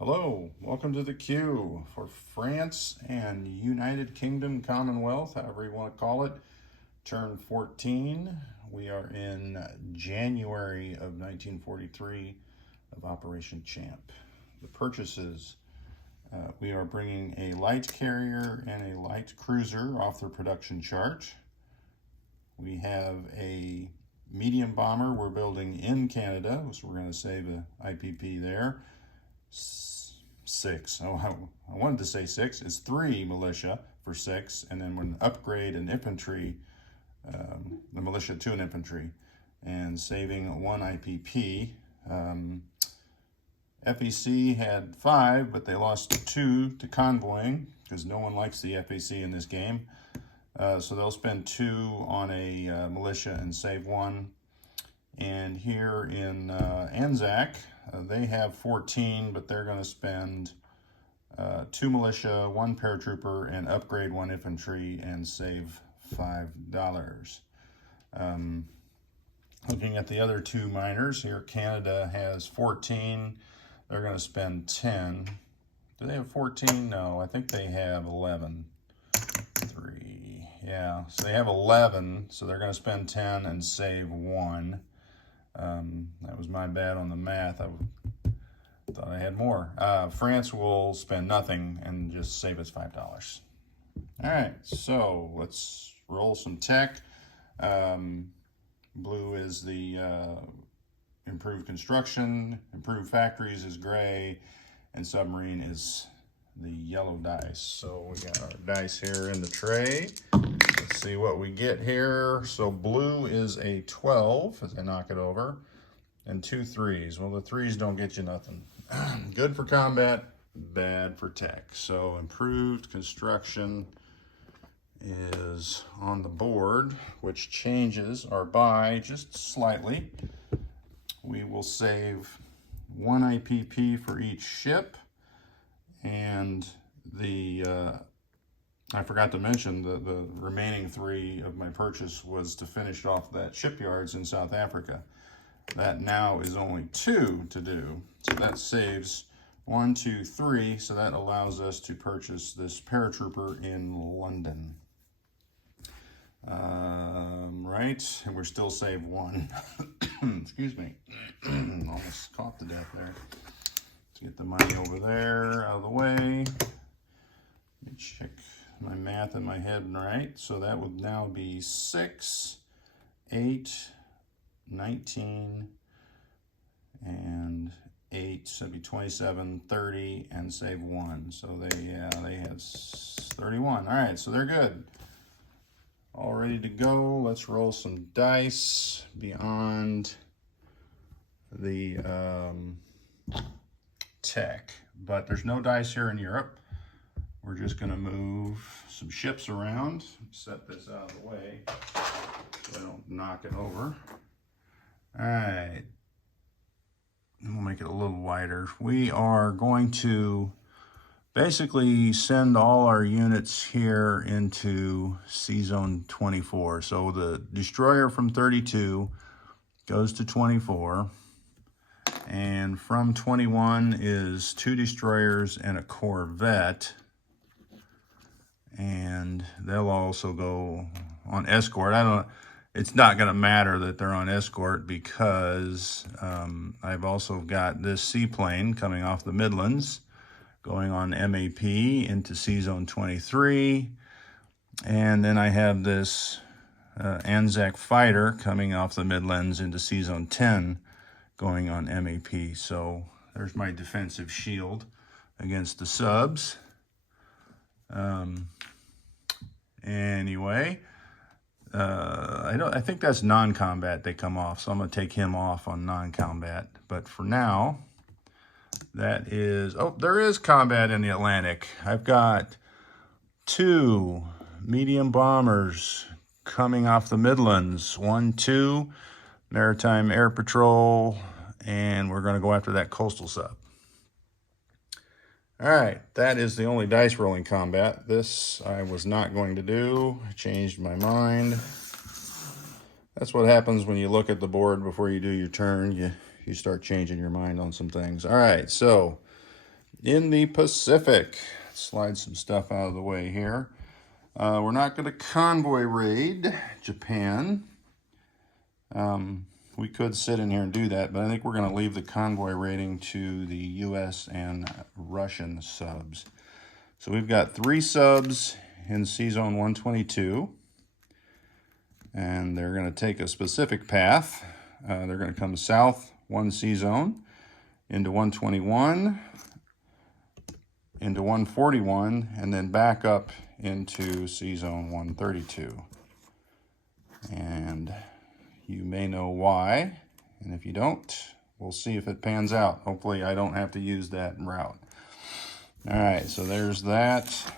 Hello, welcome to the queue for France and United Kingdom Commonwealth, however you want to call it, turn 14. We are in January of 1943 of Operation Champ. The purchases, we are bringing a light carrier and a light cruiser off their production chart. We have a medium bomber we're building in Canada, so we're going to save a IPP there. Six. Oh, I wanted to say six. It's 3 militia for 6, and then we're going to upgrade an infantry, the militia to an infantry, and saving 1 IPP. FEC had 5, but they lost 2 to convoying because no one likes the FEC in this game. So they'll spend 2 on a militia and save 1. And here in Anzac, they have 14, but they're going to spend 2 militia, 1 paratrooper, and upgrade 1 infantry and save $5. Looking at the other 2 minors, here Canada has 14. They're going to spend 10. Do they have 14? No, I think they have 11. 3. Yeah, so they have 11, so they're going to spend 10 and save 1. That was my bad on the math. I thought I had more. France will spend nothing and just save us $5. All right, so let's roll some tech. Blue is the improved construction, improved factories is gray, and submarine is the yellow dice. So we got our dice here in the tray. Let's see what we get here. So blue is a 12 as I knock it over, and 2 3s. Well, the 3s don't get you nothing. Good for combat, bad for tech. So improved construction is on the board, which changes our buy just slightly. We will save 1 IPP for each ship, and the I forgot to mention the remaining 3 of my purchase was to finish off that shipyards in South Africa. That now is only 2 to do, so that saves 1, 2, 3. So that allows us to purchase this paratrooper in London. Right, and we're still save 1. Excuse me, almost coughed to death there. Let's get the money over there out of the way. Let me check my math in my head right. So that would now be 6, 8, 19, and 8. So that'd be 27, 30, and save 1. So they have 31. All right, so they're good. All ready to go. Let's roll some dice beyond the tech. But there's no dice here in Europe. We're just going to move some ships around. Set this out of the way so I don't knock it over. All right. And we'll make it a little wider. We are going to basically send all our units here into C-Zone 24. So the destroyer from 32 goes to 24. And from 21 is 2 destroyers and a corvette. And they'll also go on escort. It's not going to matter that they're on escort because I've also got this seaplane coming off the Midlands going on MAP into C-Zone 23. And then I have this Anzac fighter coming off the Midlands into C-Zone 10 going on MAP. So there's my defensive shield against the subs. Anyway, I think that's non-combat they come off, so I'm going to take him off on non-combat. But for now, that is... Oh, there is combat in the Atlantic. I've got 2 medium bombers coming off the Midlands. 1, 2, Maritime Air Patrol, and we're going to go after that coastal sub. All right, that is the only dice rolling combat. This I was not going to do. I changed my mind. That's what happens when you look at the board before you do your turn. You start changing your mind on some things. All right, so in the Pacific. Slide some stuff out of the way here. We're not going to convoy raid Japan. We could sit in here and do that, but I think we're going to leave the convoy raiding to the US and Russian subs. So we've got 3 subs in C-Zone 122, and they're going to take a specific path. They're going to come south 1 C-Zone into 121, into 141, and then back up into C-Zone 132. And you may know why, and if you don't, we'll see if it pans out. Hopefully I don't have to use that route. All right, so there's that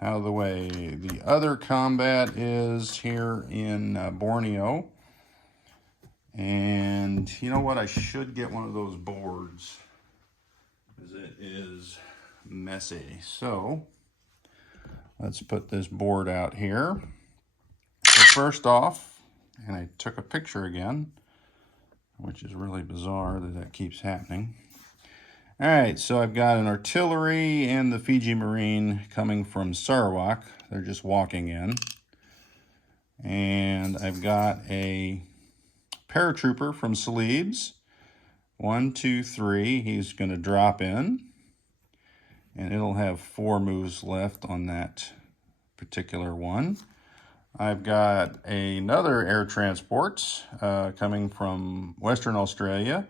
out of the way. The other combat is here in Borneo. And you know what? I should get one of those boards, because it is messy. So let's put this board out here. So first off, and I took a picture again, which is really bizarre that keeps happening. All right, so I've got an artillery and the Fiji Marine coming from Sarawak. They're just walking in. And I've got a paratrooper from Celebes. 1, 2, 3. He's going to drop in. And it'll have 4 moves left on that particular one. I've got another air transport coming from Western Australia.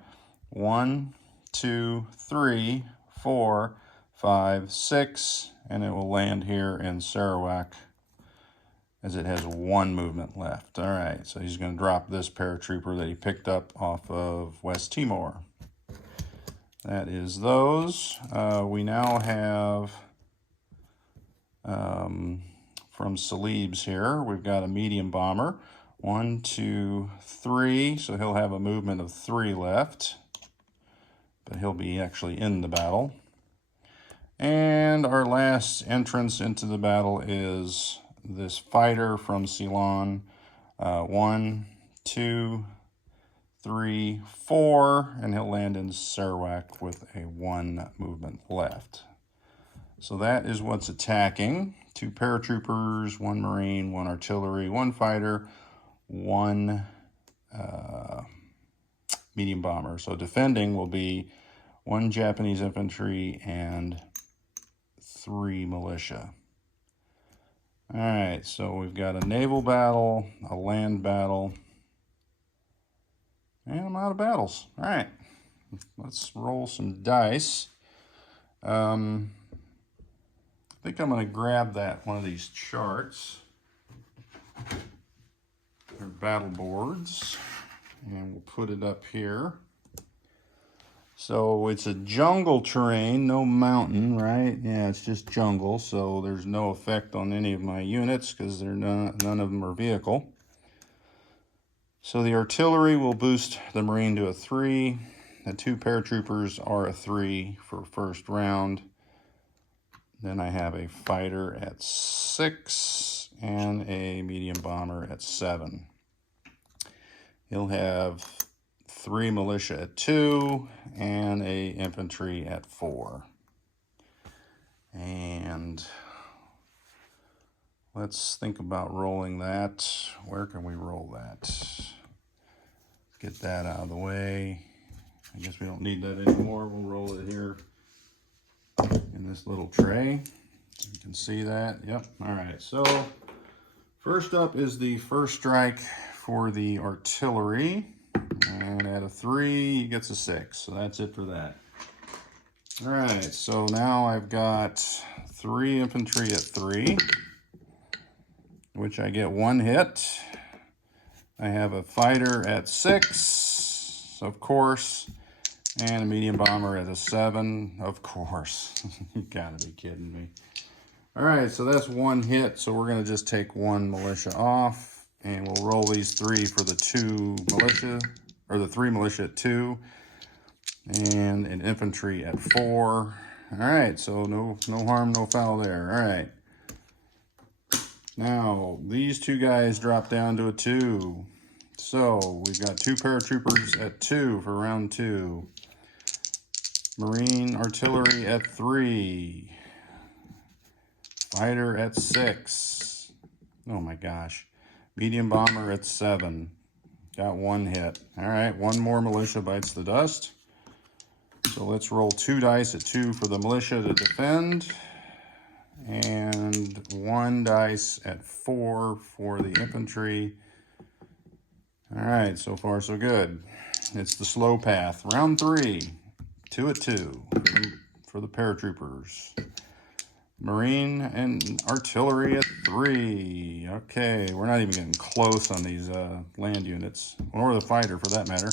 1, 2, 3, 4, 5, 6, and it will land here in Sarawak as it has 1 movement left. All right, so he's going to drop this paratrooper that he picked up off of West Timor. That is those. We now have from Celebes here, we've got a medium bomber. 1, 2, 3, so he'll have a movement of 3 left, but he'll be actually in the battle. And our last entrance into the battle is this fighter from Ceylon. 1, 2, 3, 4, and he'll land in Sarawak with a 1 movement left. So that is what's attacking. 2 paratroopers, 1 Marine, 1 artillery, 1 fighter, 1 medium bomber. So defending will be 1 Japanese infantry and 3 militia. All right, so we've got a naval battle, a land battle, and I'm out of battles. All right, let's roll some dice. I think I'm going to grab one of these charts. They're battle boards, and we'll put it up here. So it's a jungle terrain, no mountain, right? Yeah, it's just jungle, so there's no effect on any of my units because none of them are vehicle. So the artillery will boost the Marine to a 3. The 2 paratroopers are a 3 for first round. Then I have a fighter at 6 and a medium bomber at 7. He'll have 3 militia at 2 and a infantry at 4. And let's think about rolling that. Where can we roll that? Get that out of the way. I guess we don't need that anymore. We'll roll it here in this little tray. You can see that. Yep. All right. So first up is the first strike for the artillery. And at a 3, he gets a 6. So that's it for that. All right. So now I've got 3 infantry at 3, which I get 1 hit. I have a fighter at 6, of course, and a medium bomber at a 7, of course. You gotta be kidding me. All right, so that's 1 hit. So we're gonna just take 1 militia off, and we'll roll these 3 for the 2 militia, or the 3 militia at 2, and an infantry at 4. All right, so no harm, no foul there. All right. Now, these 2 guys drop down to a 2. So we've got 2 paratroopers at 2 for round 2. Marine artillery at 3. Fighter at 6. Oh my gosh. Medium bomber at 7. Got 1 hit. All right, 1 more militia bites the dust. So let's roll 2 dice at 2 for the militia to defend. And 1 dice at 4 for the infantry. All right, so far so good. It's the slow path. Round 3, 2 at 2 for the paratroopers. Marine and artillery at 3. Okay, we're not even getting close on these land units, or the fighter for that matter.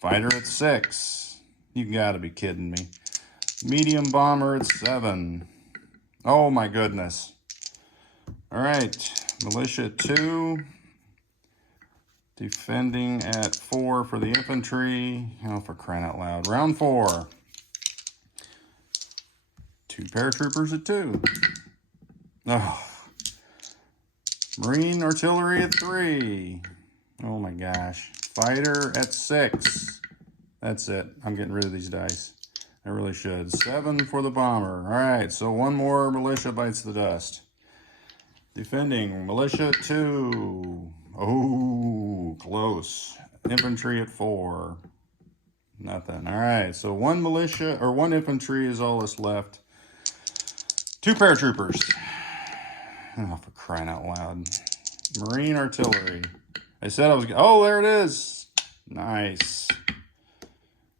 Fighter at 6. You gotta be kidding me. Medium bomber at 7. Oh my goodness. All right, militia at 2. Defending at 4 for the infantry. Oh, for crying out loud. Round 4. 2 paratroopers at 2. Oh. Marine artillery at 3. Oh my gosh. Fighter at 6. That's it. I'm getting rid of these dice. I really should. 7 for the bomber. All right, so 1 more militia bites the dust. Defending, militia at 2. Oh, close. Infantry at 4. Nothing. All right, so 1 militia, or 1 infantry is all that's left. 2 paratroopers. Oh, for crying out loud. Marine artillery. I said I was, oh, there it is. Nice.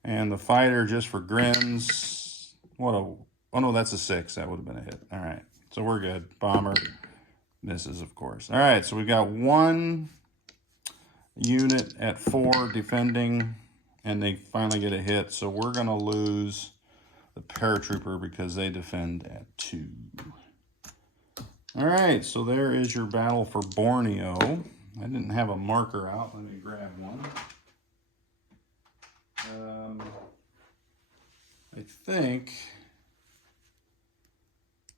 And the fighter, just for grins. Oh no, that's a 6. That would have been a hit. All right, so we're good. Bomber misses, of course. All right, so we got 1 unit at 4 defending, and they finally get a hit. So we're going to lose the paratrooper because they defend at 2. All right, so there is your battle for Borneo. I didn't have a marker out. Let me grab one. I think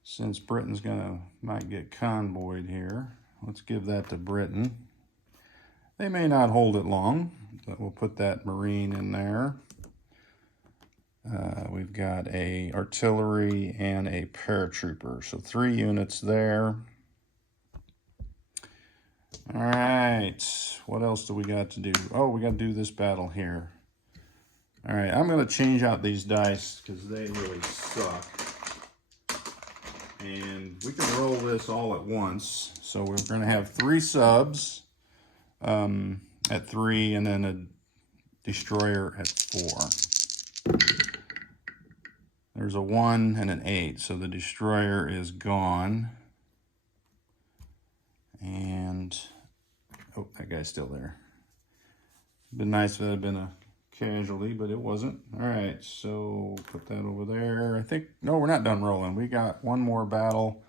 since Britain's might get convoyed here, let's give that to Britain. They may not hold it long, but we'll put that Marine in there. We've got a artillery and a paratrooper, so 3 units there. All right, what else do we got to do? Oh, we got to do this battle here. All right, I'm going to change out these dice because they really suck. And we can roll this all at once. So we're going to have 3 subs at 3 and then a destroyer at 4. There's a 1 and an 8, so the destroyer is gone. And, oh, that guy's still there. It'd been nice if it had been a casualty, but it wasn't. All right, so put that over there. I think, no, we're not done rolling. We got 1 more battle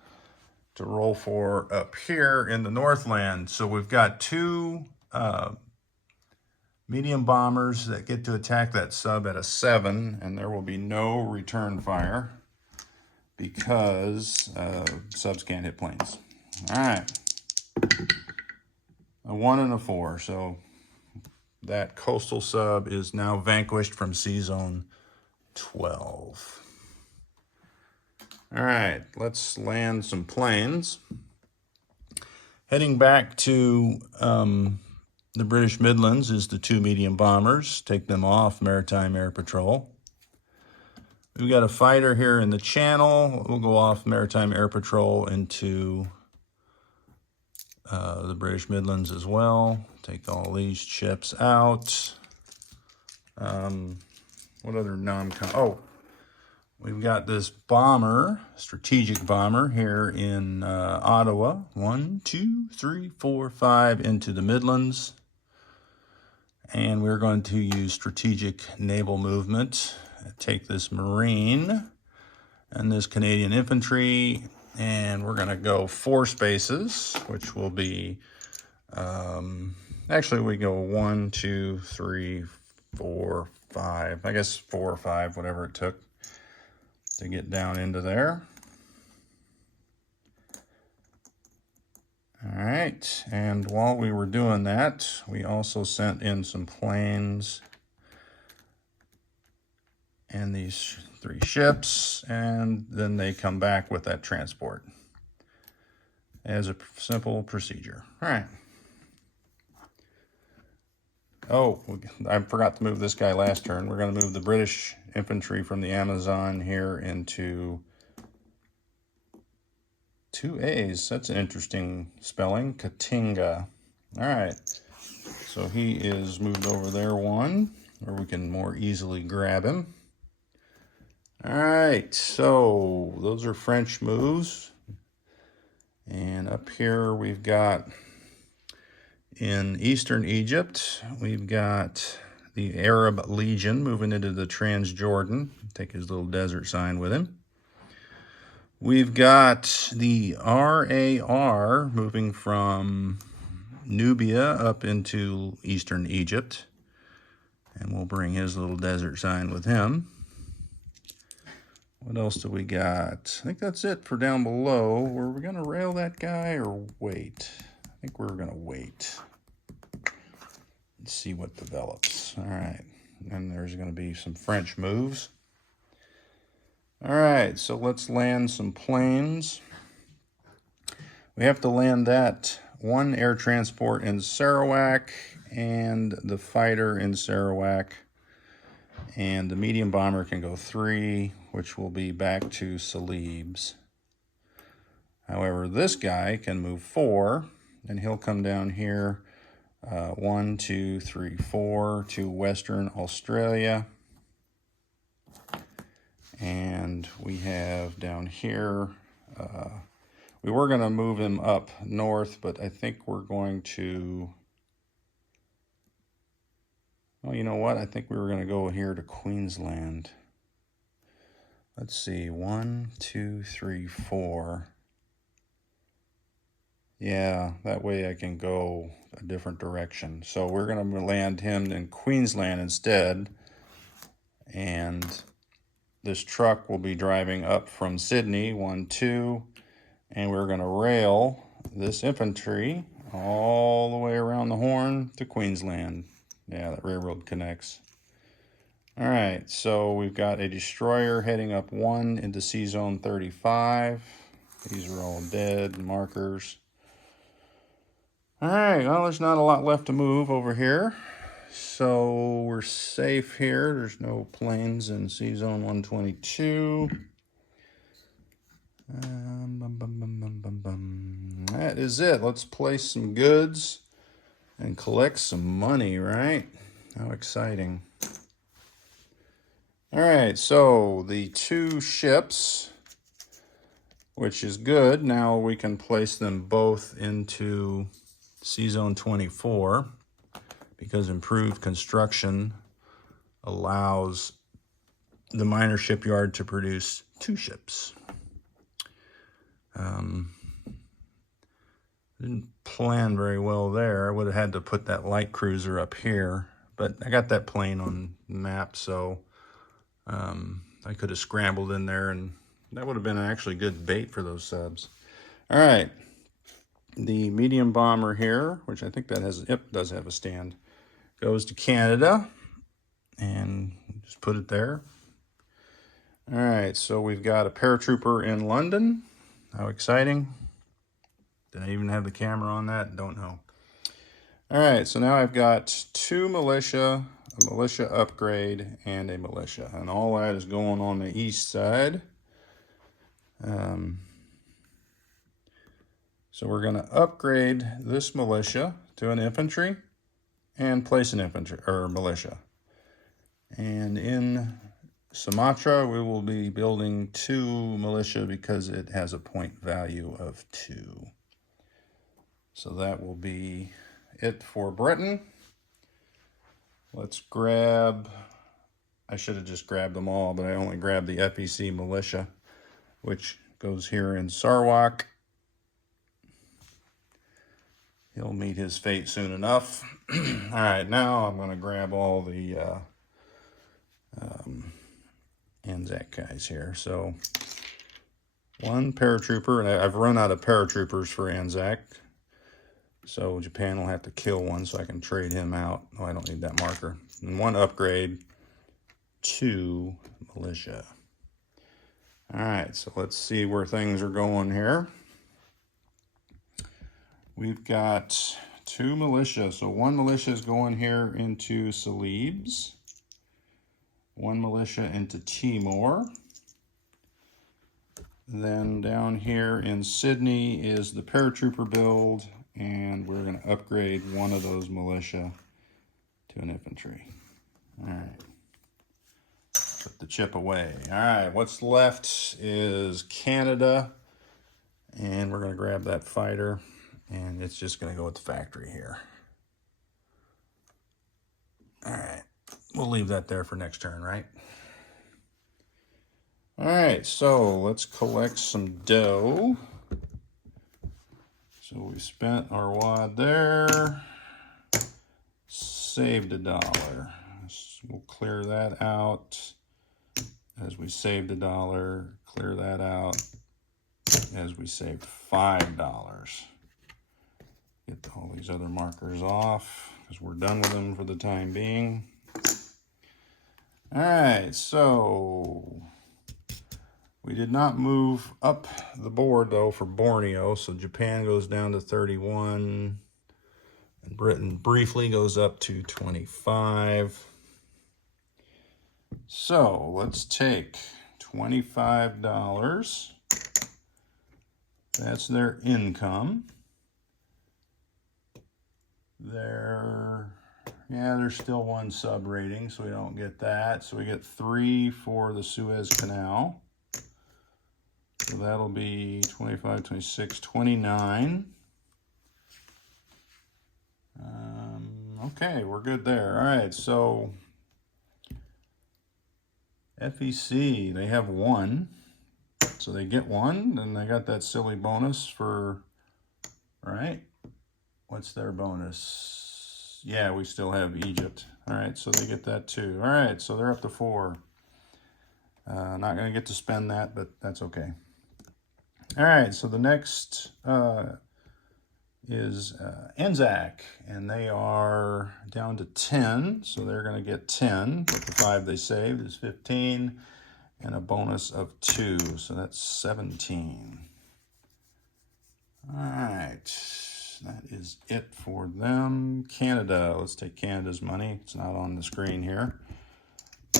to roll for up here in the Northland. So we've got 2 medium bombers that get to attack that sub at a 7, and there will be no return fire because subs can't hit planes. All right, a 1 and a 4, so that coastal sub is now vanquished from Sea Zone 12. All right, let's land some planes. Heading back to the British Midlands is the 2 medium bombers. Take them off Maritime Air Patrol. We've got a fighter here in the channel. We'll go off Maritime Air Patrol into the British Midlands as well. Take all these ships out. What other non-com? Oh, we've got this bomber, strategic bomber here in Ottawa. 1, 2, 3, 4, 5 into the Midlands. And we're going to use strategic naval movement. Take this Marine and this Canadian infantry, and we're going to go 4 spaces, which will be, actually we go 1, 2, 3, 4, 5. I guess 4 or 5, whatever it took to get down into there. All right, and while we were doing that, we also sent in some planes and these 3 ships, and then they come back with that transport as a simple procedure. All right. Oh, I forgot to move this guy last turn. We're going to move the British infantry from the Amazon here into 2 A's. That's an interesting spelling. Katinga. All right. So he is moved over there 1, where we can more easily grab him. All right. So those are French moves. And up here we've got, in Eastern Egypt, we've got the Arab Legion moving into the Transjordan. Take his little desert sign with him. We've got the RAR moving from Nubia up into Eastern Egypt. And we'll bring his little desert sign with him. What else do we got? I think that's it for down below. Were we going to rail that guy or wait? I think we're going to wait. Let's see what develops. All right. And there's going to be some French moves. All right, so let's land some planes. We have to land that 1 air transport in Sarawak and the fighter in Sarawak. And the medium bomber can go 3, which will be back to Salibs. However, this guy can move 4, and he'll come down here 1, 2, 3, 4 to Western Australia. And we have down here, we were going to move him up north, but I think we're going to, well, you know what? I think we were going to go here to Queensland. Let's see, 1, 2, 3, 4. Yeah, that way I can go a different direction. So we're going to land him in Queensland instead. And this truck will be driving up from Sydney, 1, 2. And we're going to rail this infantry all the way around the Horn to Queensland. Yeah, that railroad connects. All right, so we've got a destroyer heading up 1 into Sea Zone 35. These are all dead markers. All right, well, there's not a lot left to move over here. So we're safe here. There's no planes in Sea Zone 122. That is it. Let's place some goods and collect some money, right? How exciting. All right, so the 2 ships, which is good. Now we can place them both into Sea Zone 24 because improved construction allows the minor shipyard to produce 2 ships. Didn't plan very well there. I would have had to put that light cruiser up here, but I got that plane on the map, so I could have scrambled in there, and that would have been actually good bait for those subs. All right, the medium bomber here, which I think that has, yep, does have a stand, goes to Canada, and just put it there. All right, so we've got a paratrooper in London. How exciting. Did I even have the camera on that? Don't know. All right, so now I've got 2 militia, a militia upgrade, and a militia. And all that is going on the east side. So we're going to upgrade this militia to an infantry and place an infantry or militia. And in Sumatra, we will be building 2 militia because it has a point value of 2. So that will be it for Britain. Let's grab, I should have just grabbed them all, but I only grabbed the FEC militia, which goes here in Sarawak. He'll meet his fate soon enough. All right, now I'm going to grab all the Anzac guys here. So 1 paratrooper, and I've run out of paratroopers for Anzac. So Japan will have to kill 1 so I can trade him out. Oh, I don't need that marker. And 1 upgrade, 2 militia. All right, so let's see where things are going here. We've got 2 militia. So 1 militia is going here into Celebes. 1 militia into Timor. Then down here in Sydney is the paratrooper build, and we're going to upgrade 1 of those militia to an infantry. All right. Put the chip away. All right, what's left is Canada, and we're going to grab that fighter, and it's just going to go with the factory here. All right, we'll leave that there for next turn, right? All right, so let's collect some dough. So we spent our wad there, saved $1. We'll clear that out as we saved $1, clear that out as we saved $5. Get all these other markers off because we're done with them for the time being. All right, so we did not move up the board, though, for Borneo. So Japan goes down to 31. And Britain briefly goes up to 25. So let's take $25. That's their income. There's still 1 sub rating, so we don't get that. So we get 3 for the Suez Canal. So that'll be 25, 26, 29. Okay, we're good there. All right, so FEC, they have 1. So they get 1, and they got that silly bonus for, right? What's their bonus? Yeah, we still have Egypt. All right, so they get that too. All right, so they're up to 4. Not going to get to spend that, but that's okay. All right, so the next is Anzac, and they are down to 10, so they're going to get 10, but the 5 they saved is 15, and a bonus of 2, so that's 17. All right, that is it for them. Canada, let's take Canada's money. It's not on the screen here.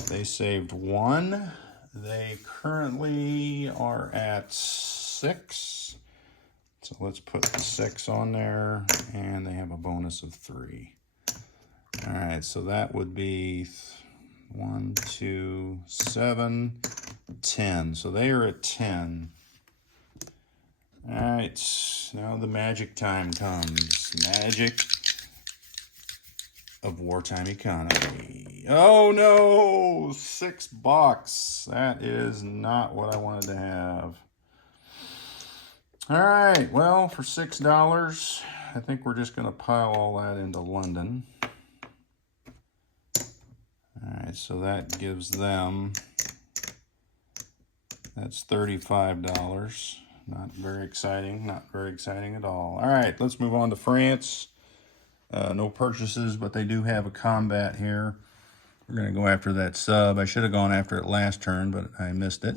They saved 1. They currently are at 6. So let's put the 6 on there, and they have a bonus of 3. All right, so that would be 1, 2, 7, 10. So they are at 10. All right, now the magic time comes. Magic of wartime economy. Oh no, $6. That is not what I wanted to have. All right, well, for $6, I think we're just going to pile all that into London. All right, so that gives them, that's $35. Not very exciting, not very exciting at all. All right, let's move on to France. No purchases, but they do have a combat here. We're going to go after that sub. I should have gone after it last turn, but I missed it.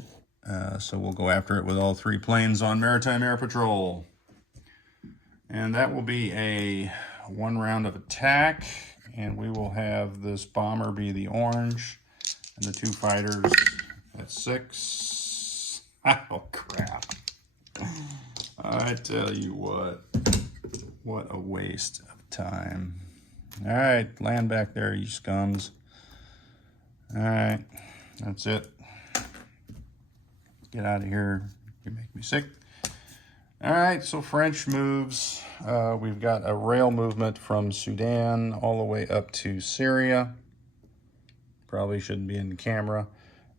So we'll go after it with all 3 planes on Maritime Air Patrol. And that will be a 1 round of attack. And we will have this bomber be the orange. And the 2 fighters at 6. Oh, crap. I tell you what a waste of time. All right, land back there, you scums. All right, that's it. Get out of here. You make me sick. All right, so French moves. We've got a rail movement from Sudan all the way up to Syria. Probably shouldn't be in the camera.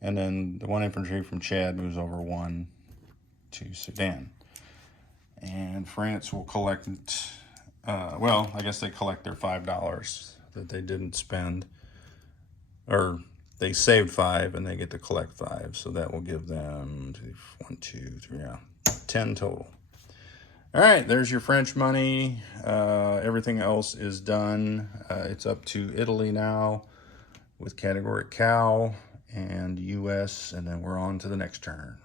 And then the 1 infantry from Chad moves over 1 to Sudan. And France will collect, well, I guess they collect their $5 that they didn't spend. Or they saved 5 and they get to collect 5. So that will give them 1, 2, 3, 10 total. All right, there's your French money. Everything else is done. It's up to Italy now with categoric cow. and US, and then we're on to the next turn.